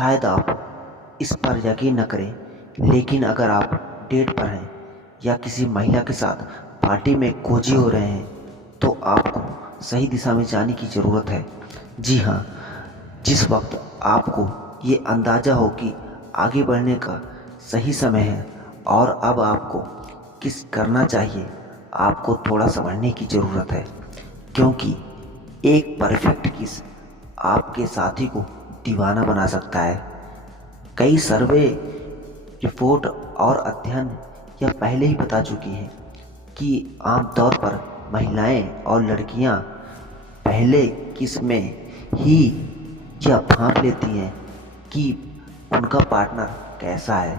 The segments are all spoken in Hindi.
शायद आप इस पर यकीन न करें, लेकिन अगर आप डेट पर हैं या किसी महिला के साथ पार्टी में खोजी हो रहे हैं, तो आपको सही दिशा में जाने की ज़रूरत है। जी हाँ, जिस वक्त आपको ये अंदाज़ा हो कि आगे बढ़ने का सही समय है और अब आपको किस करना चाहिए, आपको थोड़ा समझने की ज़रूरत है, क्योंकि एक परफेक्ट किस आपके साथी को दीवाना बना सकता है। कई सर्वे, रिपोर्ट और अध्ययन यह पहले ही बता चुकी हैं कि आमतौर पर महिलाएं और लड़कियां पहले किस में ही यह भांप लेती हैं कि उनका पार्टनर कैसा है,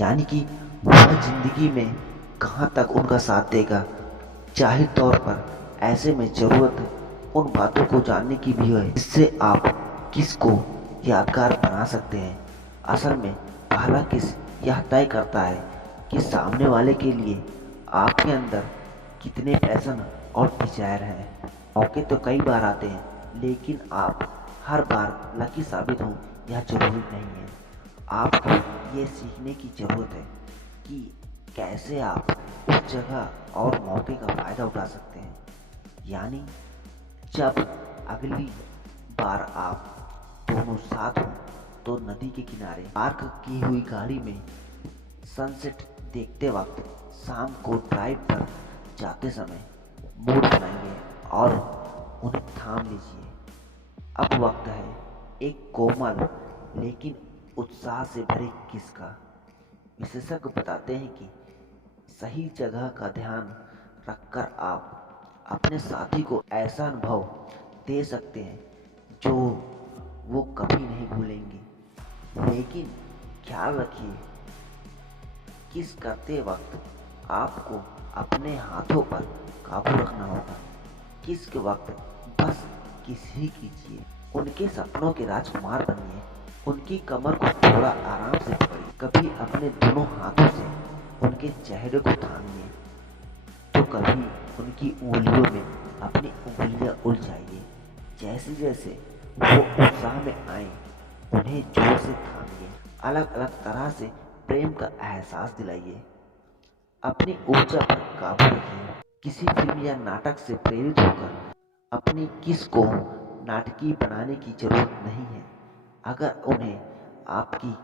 यानी कि वह जिंदगी में कहाँ तक उनका साथ देगा। जाहिर तौर पर ऐसे में ज़रूरत उन बातों को जानने की भी है जिससे आप किस को यादगार बना सकते हैं। असल में पहला किस यह तय करता है कि सामने वाले के लिए आपके अंदर कितने पैशन और डिजायर हैं। मौके तो कई बार आते हैं, लेकिन आप हर बार लकी साबित हों यह जरूरी नहीं है। आपको ये सीखने की ज़रूरत है कि कैसे आप उस जगह और मौके का फ़ायदा उठा सकते हैं। यानी जब अगली बार आप दोनों साथ हों तो नदी के किनारे पार्क की हुई गाड़ी में सनसेट देखते वक्त, शाम को ड्राइव पर जाते समय मूड बनाइए और उन्हें थाम लीजिए। अब वक्त है एक कोमल लेकिन उत्साह से भरे किस का। विशेषज्ञ बताते हैं कि सही जगह का ध्यान रखकर आप अपने साथी को ऐसा अनुभव दे सकते हैं जो वो कभी नहीं भूलेंगे। लेकिन ख्याल रखिए, किस करते वक्त आपको अपने हाथों पर काबू रखना होगा। किस के वक्त बस किस ही कीजिए, उनके सपनों के राजकुमार बनिए। उनकी कमर को थोड़ा आराम से पकड़िए, कभी अपने दोनों हाथों से उनके चेहरे को थामिए तो कभी उनकी उंगलियों में अपनी उंगलियां उलझाइए। जैसे जैसे वो उत्साह में आए उन्हें जोर से थामिए, अलग अलग तरह से प्रेम का एहसास दिलाइए। अपनी ऊर्जा पर काबू रखिए। किसी फिल्म या नाटक से प्रेरित होकर अपनी किस को नाटकीय बनाने की जरूरत नहीं है। अगर उन्हें आपकी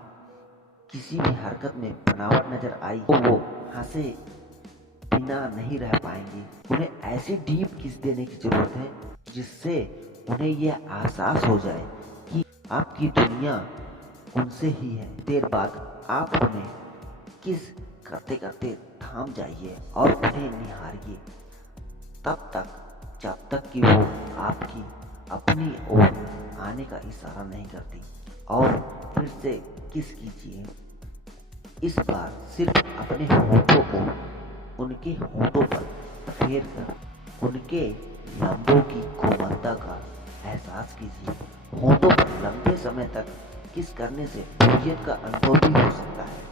किसी भी हरकत में बनावट नजर आई तो वो हंसे बिना नहीं रह पाएंगे। उन्हें ऐसी डीप किस देने की जरूरत है जिससे उन्हें यह एहसास हो जाए कि आपकी दुनिया उनसे ही है। देर बाद आप उन्हें किस करते करते थाम जाइए और उन्हें निहारिए, तब तक जब तक कि वो आपकी अपनी ओर आने का इशारा नहीं करती, और फिर से किस कीजिए। इस बार सिर्फ अपने होठों को उनके होठों पर फेर कर उनके लंबों की कोमलता का एहसास कीजिए। होठों पर लंबे समय तक किस करने से बोरियत का अनुभव भी हो सकता है।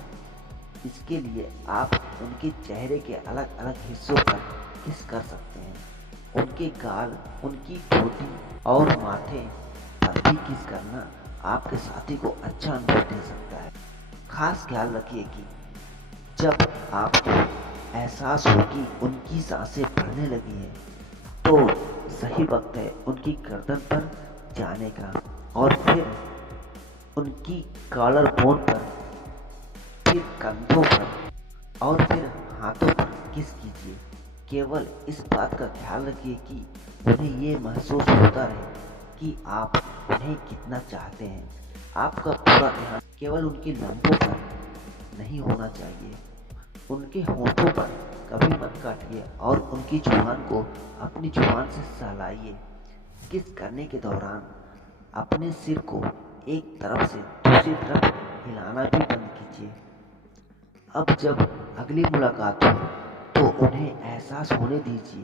इसके लिए आप उनके चेहरे के अलग अलग हिस्सों पर किस कर सकते हैं। उनके गाल, उनकी ठोड़ी और माथे पर भी किस करना आपके साथी को अच्छा अनुभव दे सकता है। खास ख्याल रखिए कि जब आपको एहसास हो कि उनकी सांसें बढ़ने लगी हैं, तो सही वक्त है उनकी गर्दन पर जाने का और फिर उनकी कॉलर बोन पर, फिर कंधों पर और फिर हाथों पर किस कीजिए। केवल इस बात का ख्याल रखिए कि उन्हें ये महसूस होता रहे कि आप उन्हें कितना चाहते हैं। आपका पूरा ध्यान केवल उनके लंबों पर नहीं होना चाहिए। उनके होठों पर कभी मत काटिए और उनकी जुबान को अपनी जुबान से सहलाइए। किस करने के दौरान अपने सिर को एक तरफ से दूसरी तरफ हिलाना भी बंद कीजिए। अब जब अगली मुलाकात हो तो उन्हें एहसास होने दीजिए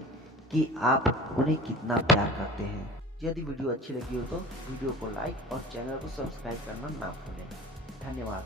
कि आप उन्हें कितना प्यार करते हैं। यदि वीडियो अच्छी लगी हो तो वीडियो को लाइक और चैनल को सब्सक्राइब करना ना भूलें। धन्यवाद।